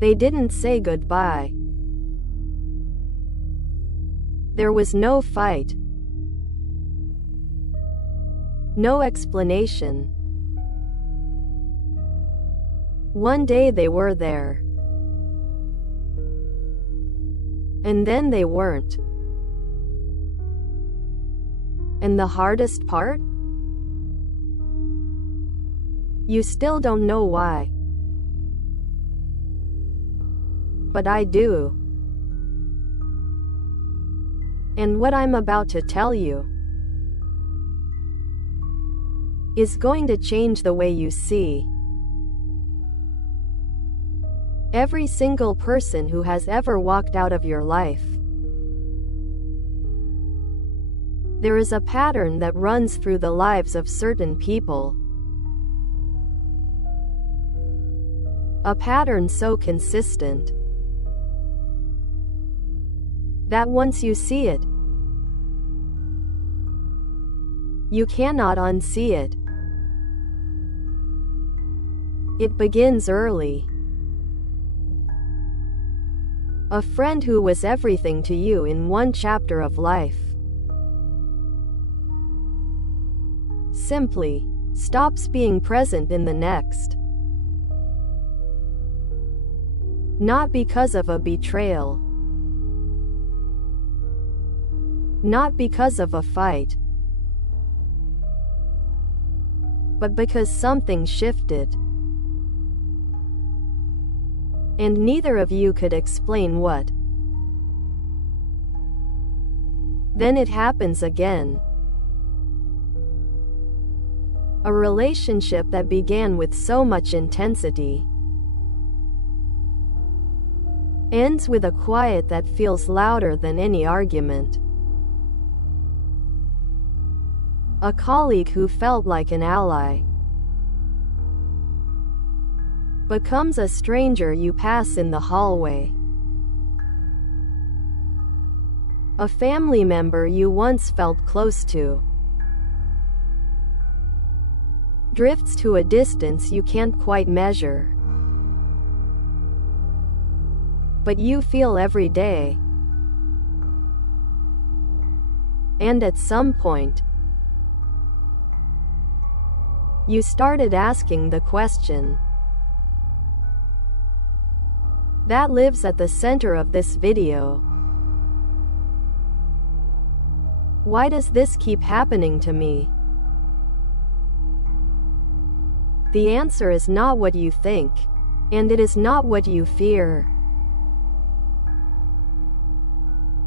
They didn't say goodbye. There was no fight. No explanation. One day they were there. And then they weren't. And the hardest part? You still don't know why. But I do. And what I'm about to tell you is going to change the way you see every single person who has ever walked out of your life. There is a pattern that runs through the lives of certain people. A pattern so consistent that once you see it, you cannot unsee it. It begins early. A friend who was everything to you in one chapter of life simply stops being present in the next. Not because of a betrayal. Not because of a fight. But because something shifted. And neither of you could explain what. Then it happens again. A relationship that began with so much intensity ends with a quiet that feels louder than any argument. A colleague who felt like an ally becomes a stranger you pass in the hallway. A family member you once felt close to drifts to a distance you can't quite measure, but you feel every day. And at some point, you started asking the question that lives at the center of this video. Why does this keep happening to me? The answer is not what you think, and it is not what you fear.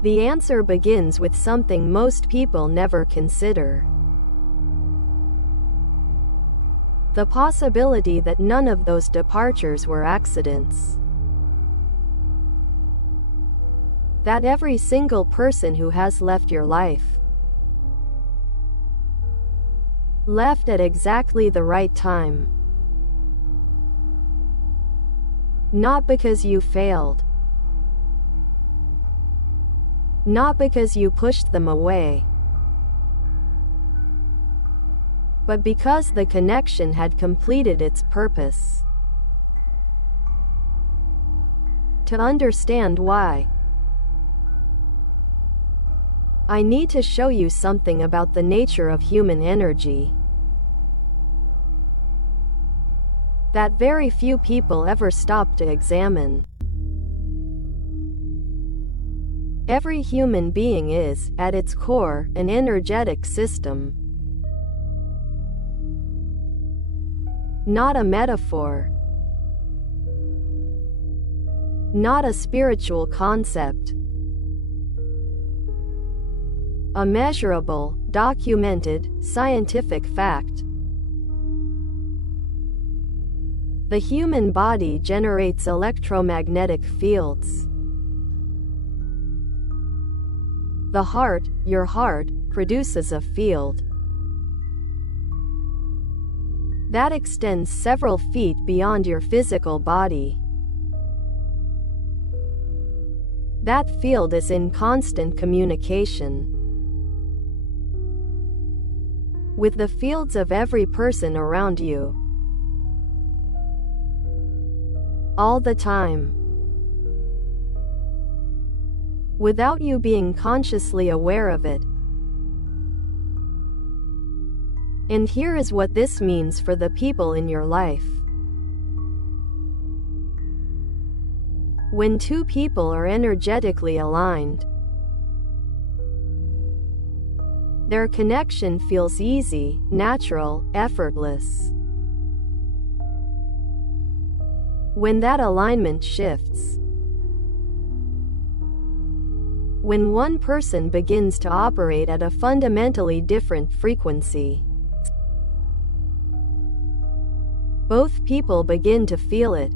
The answer begins with something most people never consider. The possibility that none of those departures were accidents. That every single person who has left your life left at exactly the right time. Not because you failed. Not because you pushed them away. But because the connection had completed its purpose. To understand why, I need to show you something about the nature of human energy that very few people ever stop to examine. Every human being is, at its core, an energetic system. Not a metaphor. Not a spiritual concept. A measurable, documented, scientific fact. The human body generates electromagnetic fields. The heart, your heart, produces a field that extends several feet beyond your physical body. That field is in constant communication with the fields of every person around you. All the time. without you being consciously aware of it. And here is what this means for the people in your life. When two people are energetically aligned, their connection feels easy, natural, effortless. When that alignment shifts, when one person begins to operate at a fundamentally different frequency, both people begin to feel it.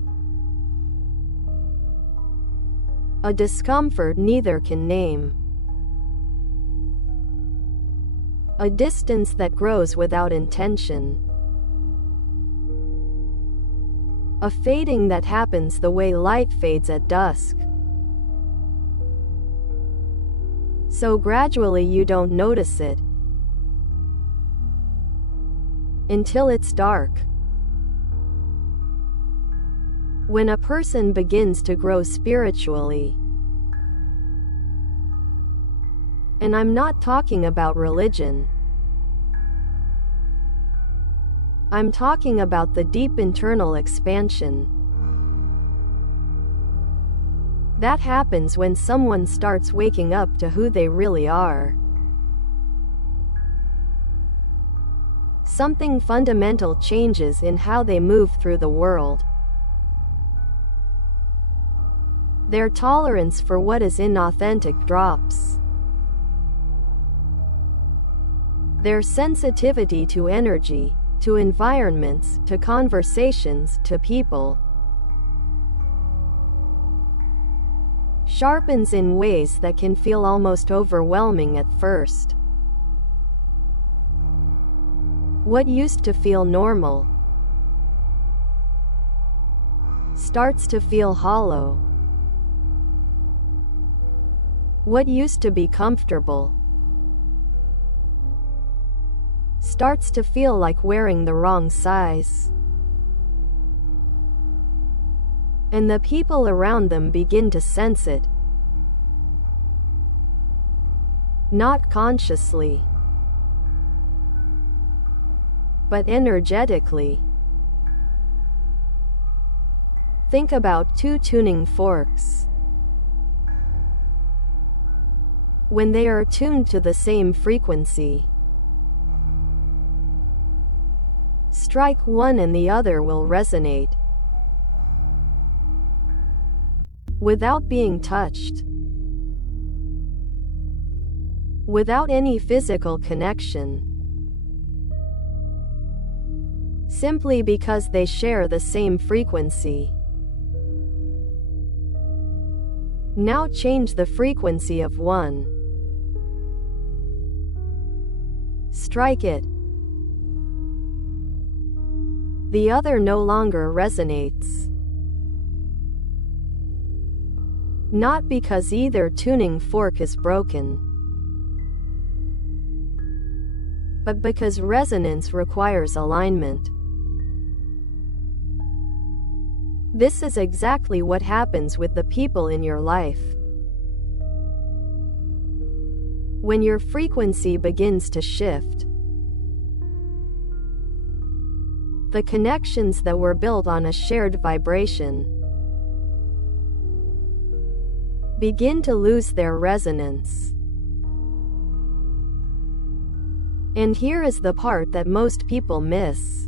A discomfort neither can name. A distance that grows without intention. A fading that happens the way light fades at dusk. So gradually you don't notice it until it's dark. When a person begins to grow spiritually, and I'm not talking about religion, I'm talking about the deep internal expansion. That happens when someone starts waking up to who they really are. Something fundamental changes in how they move through the world. Their tolerance for what is inauthentic drops. Their sensitivity to energy, to environments, to conversations, to people, sharpens in ways that can feel almost overwhelming at first. What used to feel normal starts to feel hollow. What used to be comfortable starts to feel like wearing the wrong size. And the people around them begin to sense it. Not consciously, but energetically. Think about two tuning forks. When they are tuned to the same frequency, strike one and the other will resonate. Without being touched. Without any physical connection. Simply because they share the same frequency. Now change the frequency of one. Strike it. The other no longer resonates. Not because either tuning fork is broken, but because resonance requires alignment. This is exactly what happens with the people in your life. When your frequency begins to shift, the connections that were built on a shared vibration begin to lose their resonance. And here is the part that most people miss.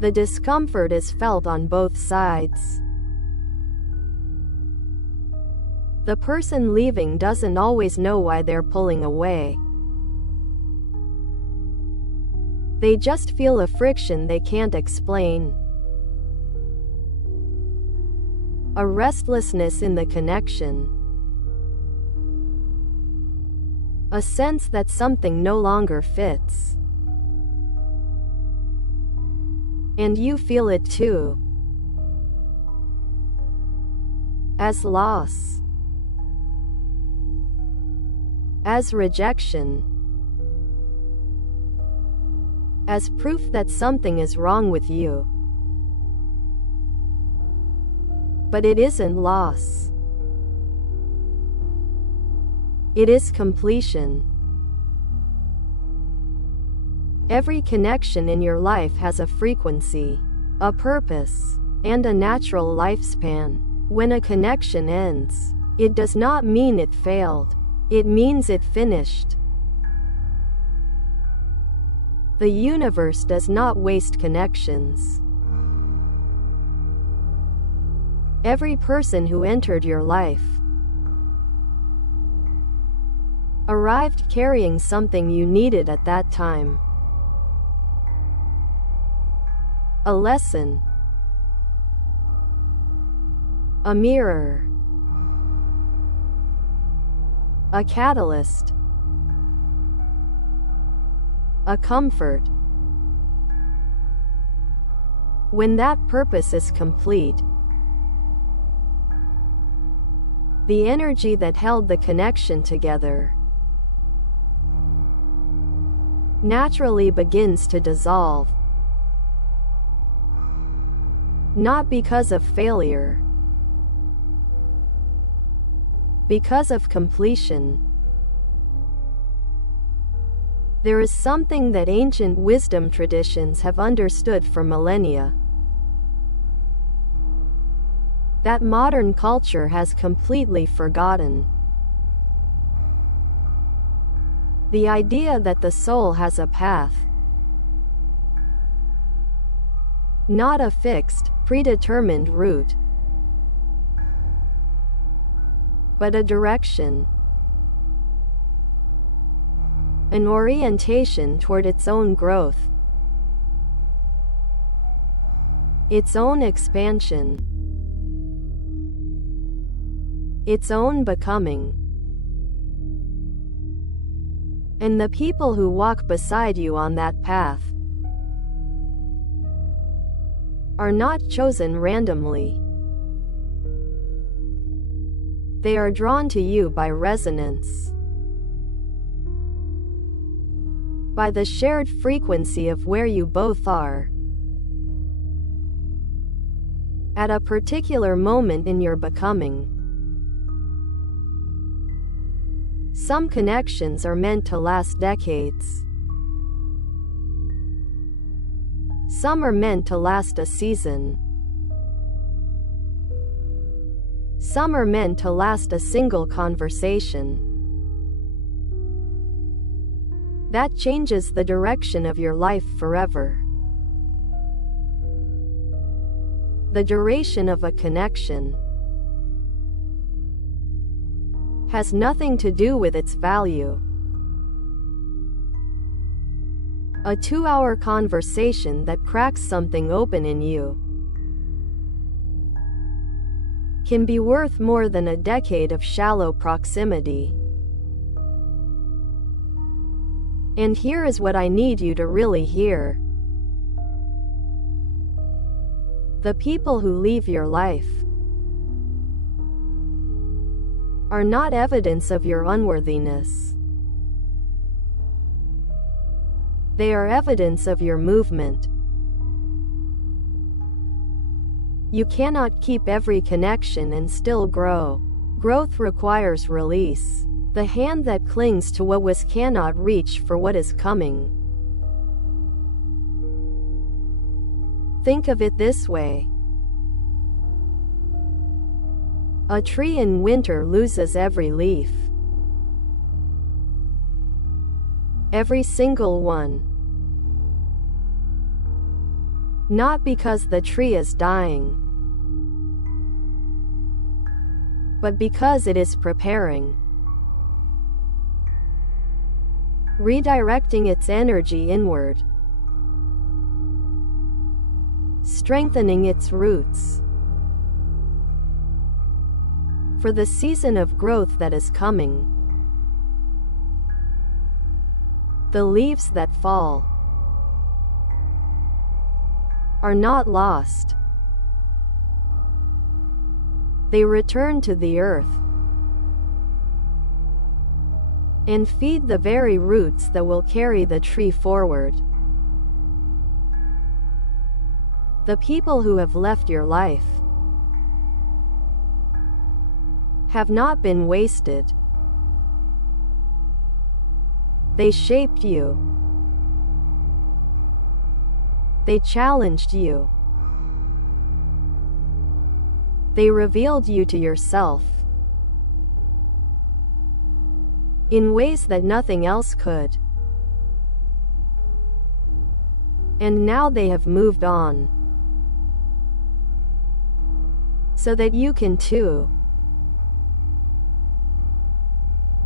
The discomfort is felt on both sides. The person leaving doesn't always know why they're pulling away. They just feel a friction they can't explain. A restlessness in the connection. A sense that something no longer fits. And you feel it too. As loss. As rejection. As proof that something is wrong with you. But it isn't loss. It is completion. Every connection in your life has a frequency, a purpose, and a natural lifespan. When a connection ends, it does not mean it failed. It means it finished. The universe does not waste connections. Every person who entered your life arrived carrying something you needed at that time. A lesson, a mirror, a catalyst, a comfort. When that purpose is complete, the energy that held the connection together naturally begins to dissolve. Not because of failure, because of completion. There is something that ancient wisdom traditions have understood for millennia, that modern culture has completely forgotten. The idea that the soul has a path, not a fixed, predetermined route, but a direction, an orientation toward its own growth, its own expansion, its own becoming. And the people who walk beside you on that path are not chosen randomly. They are drawn to you by resonance, by the shared frequency of where you both are at a particular moment in your becoming. Some connections are meant to last decades. Some are meant to last a season. Some are meant to last a single conversation. That changes the direction of your life forever. The duration of a connection has nothing to do with its value. A 2-hour conversation that cracks something open in you can be worth more than a decade of shallow proximity. And here is what I need you to really hear. The people who leave your life are not evidence of your unworthiness. They are evidence of your movement. You cannot keep every connection and still grow. Growth requires release. The hand that clings to what was cannot reach for what is coming. Think of it this way. A tree in winter loses every leaf. Every single one. Not because the tree is dying, but because it is preparing. Redirecting its energy inward. Strengthening its roots. For the season of growth that is coming. The leaves that fall are not lost. They return to the earth and feed the very roots that will carry the tree forward. The people who have left your life have not been wasted. They shaped you. They challenged you. They revealed you to yourself in ways that nothing else could. And now they have moved on, so that you can too.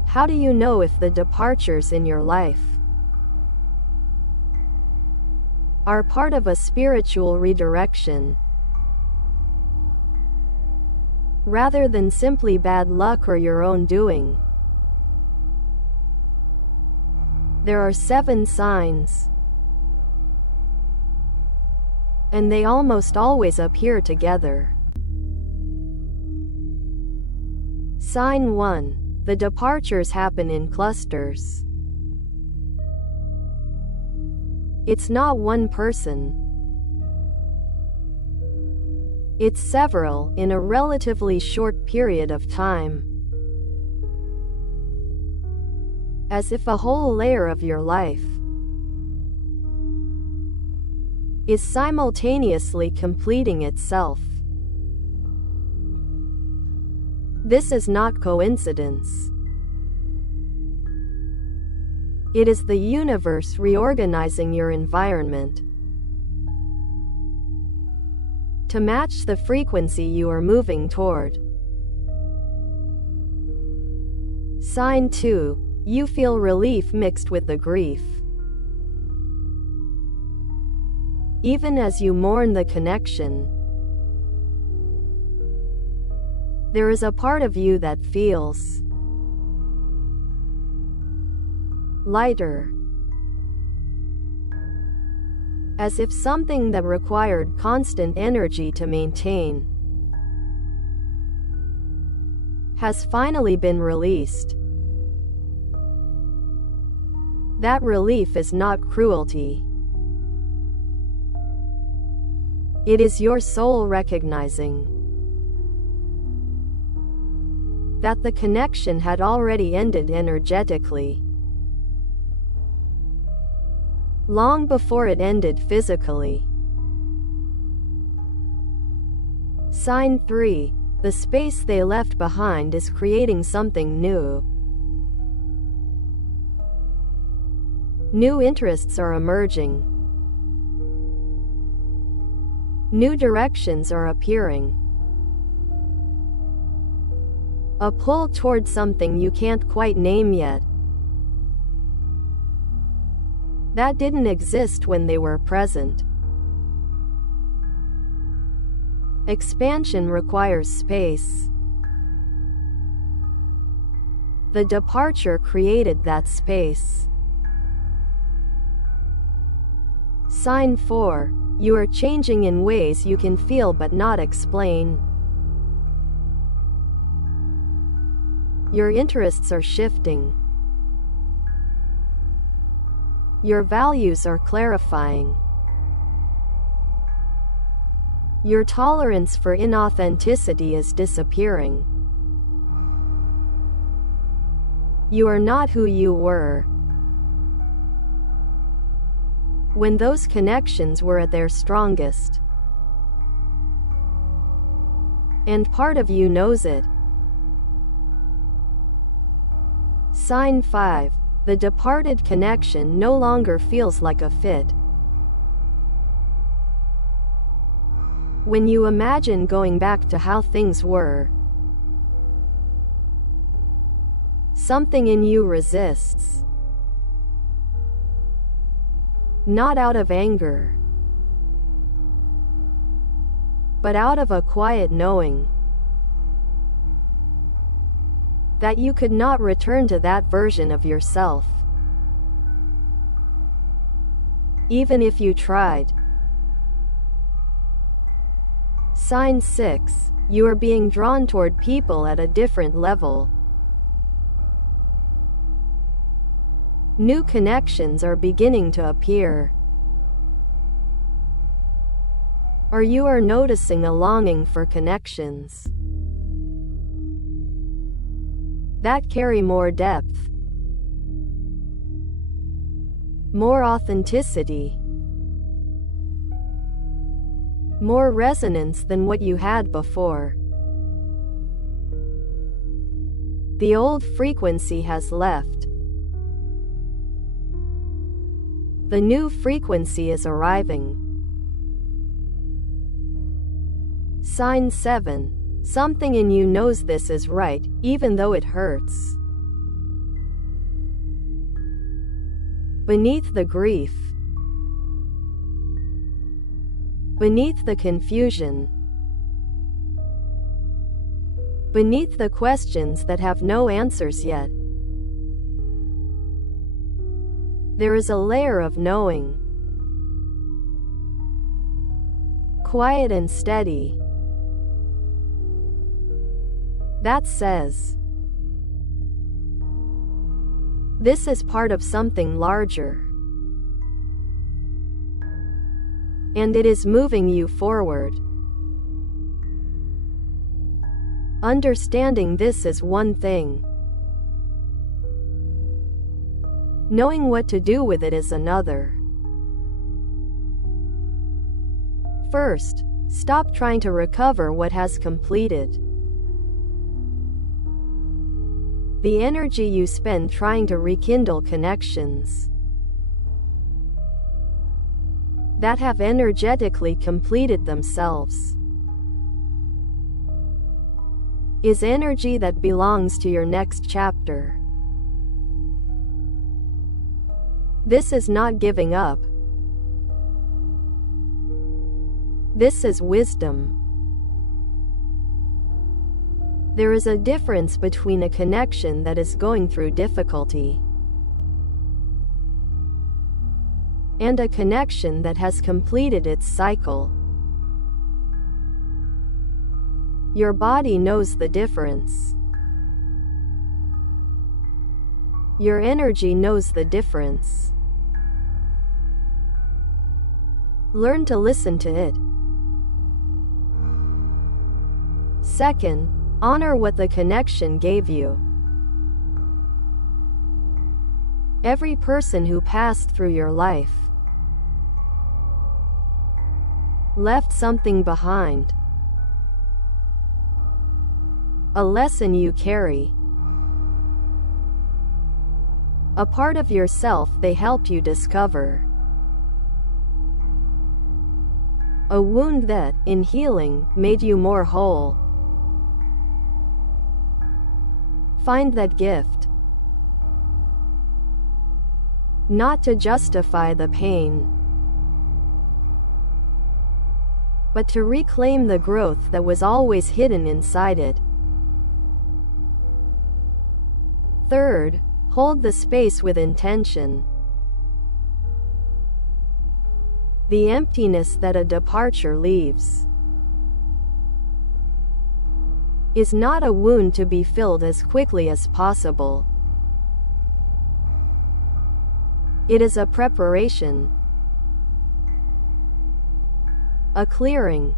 How do you know if the departures in your life are part of a spiritual redirection, rather than simply bad luck or your own doing? There are 7 signs, and they almost always appear together. Sign 1. The departures happen in clusters. It's not one person. It's several, in a relatively short period of time. As if a whole layer of your life is simultaneously completing itself. This is not coincidence. It is the universe reorganizing your environment to match the frequency you are moving toward. Sign 2. You feel relief mixed with the grief. Even as you mourn the connection, there is a part of you that feels lighter, as if something that required constant energy to maintain has finally been released. That relief is not cruelty. It is your soul recognizing that the connection had already ended energetically, long before it ended physically. Sign 3. The space they left behind is creating something new. New interests are emerging. New directions are appearing. A pull toward something you can't quite name yet, that didn't exist when they were present. Expansion requires space. The departure created that space. Sign 4. You are changing in ways you can feel but not explain. Your interests are shifting. Your values are clarifying. Your tolerance for inauthenticity is disappearing. You are not who you were when those connections were at their strongest. And part of you knows it. Sign 5. The departed connection no longer feels like a fit. When you imagine going back to how things were, something in you resists. Not out of anger, but out of a quiet knowing that you could not return to that version of yourself, even if you tried. Sign 6. You are being drawn toward people at a different level. New connections are beginning to appear, or you are noticing a longing for connections that carry more depth, more authenticity, more resonance than what you had before. The old frequency has left. The new frequency is arriving. Sign 7. Something in you knows this is right, even though it hurts. Beneath the grief, beneath the confusion, beneath the questions that have no answers yet, there is a layer of knowing, quiet and steady, that says, this is part of something larger, and it is moving you forward. Understanding this is one thing. Knowing what to do with it is another. First, stop trying to recover what has completed. The energy you spend trying to rekindle connections that have energetically completed themselves is energy that belongs to your next chapter. This is not giving up. This is wisdom. There is a difference between a connection that is going through difficulty and a connection that has completed its cycle. Your body knows the difference. Your energy knows the difference. Learn to listen to it. Second, honor what the connection gave you. Every person who passed through your life left something behind. A lesson you carry. A part of yourself they helped you discover. A wound that, in healing, made you more whole. Find that gift. Not to justify the pain, but to reclaim the growth that was always hidden inside it. Third, hold the space with intention. The emptiness that a departure leaves is not a wound to be filled as quickly as possible. It is a preparation, a clearing,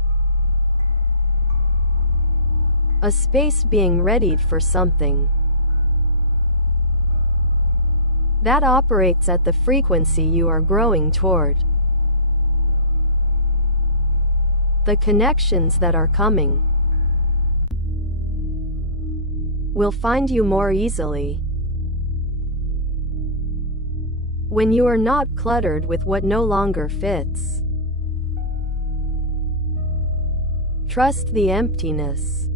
a space being readied for something that operates at the frequency you are growing toward. The connections that are coming will find you more easily when you are not cluttered with what no longer fits. Trust the emptiness.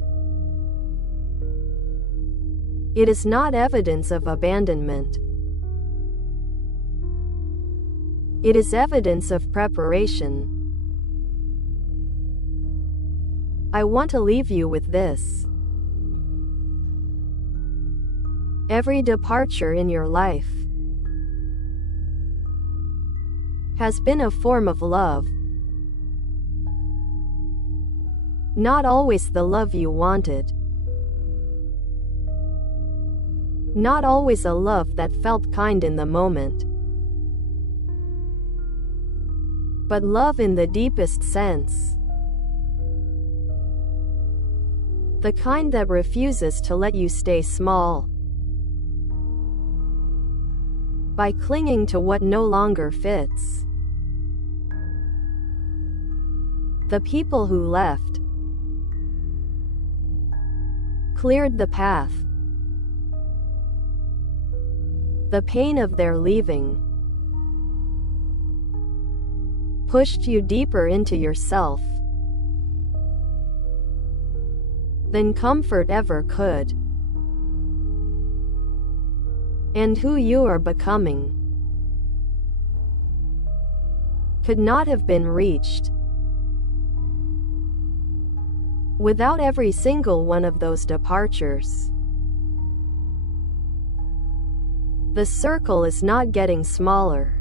It is not evidence of abandonment. It is evidence of preparation. I want to leave you with this. Every departure in your life has been a form of love. Not always the love you wanted. Not always a love that felt kind in the moment. But love in the deepest sense. The kind that refuses to let you stay small. by clinging to what no longer fits. The people who left cleared the path. The pain of their leaving pushed you deeper into yourself than comfort ever could. And who you are becoming could not have been reached without every single one of those departures. The circle is not getting smaller.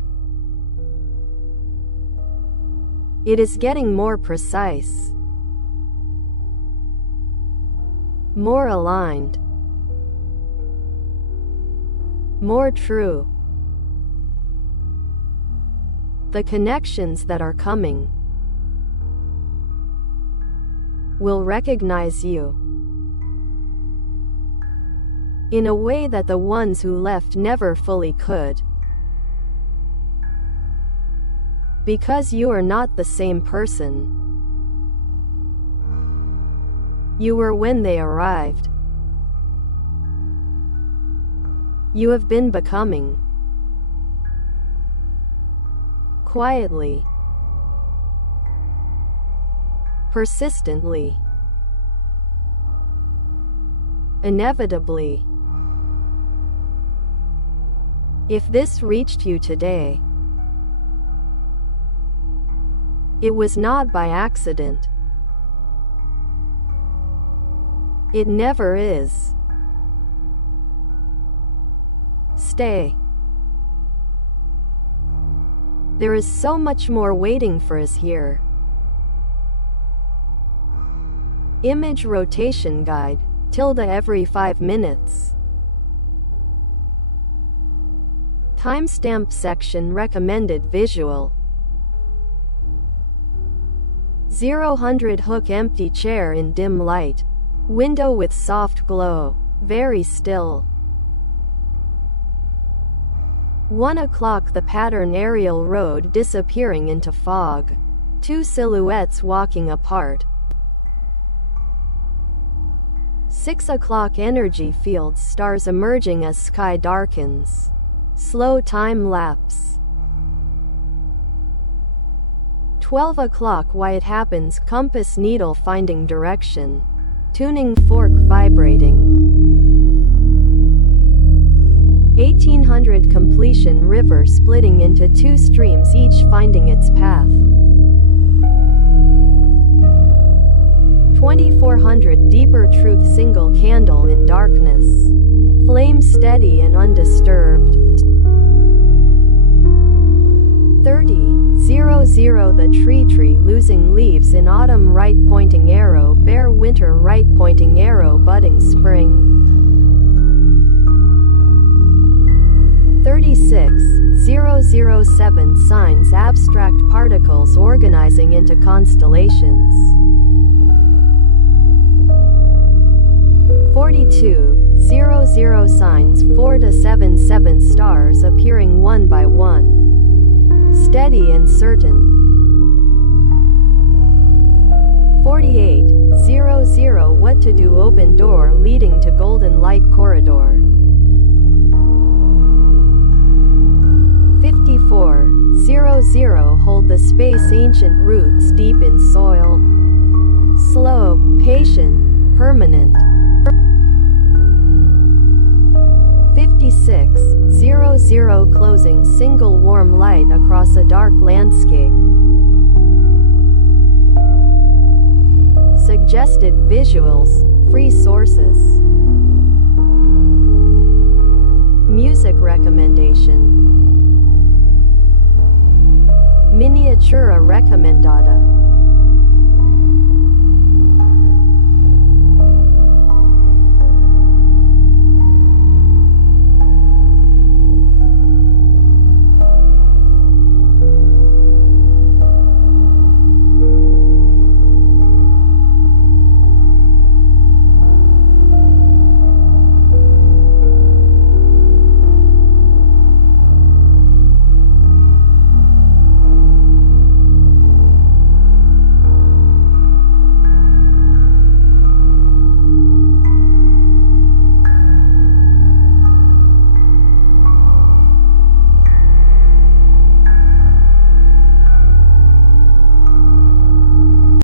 It is getting more precise, more aligned, more true. The connections that are coming will recognize you in a way that the ones who left never fully could. Because you are not the same person you were when they arrived. You have been becoming quietly, persistently, inevitably. If this reached you today, it was not by accident. It never is. Stay. There is so much more waiting for us here. Image rotation guide, tilde every 5 minutes. Timestamp section recommended visual. 0 hook empty chair in dim light. Window with soft glow. Very still. 1 o'clock the pattern aerial road disappearing into fog. 2 silhouettes walking apart. 6 o'clock energy fields stars emerging as sky darkens. Slow time lapse. 12 o'clock why it happens compass needle finding direction. Tuning fork vibrating. 1800 completion river splitting into 2 streams each finding its path. 2400 deeper truth single candle in darkness. Flame steady and undisturbed. 30:00 the tree losing leaves in autumn right pointing arrow bare winter right pointing arrow budding spring. 36:007 signs abstract particles organizing into constellations. 42:00 signs 4 to 7 stars appearing one by one. Steady and certain. 48:00 what to do open door leading to golden light corridor. 54:00 hold the space ancient roots deep in soil. Slow, patient, permanent. 56:00 closing single warm light across a dark landscape. Suggested visuals, free sources. Music recommendation. Miniatura recomendada.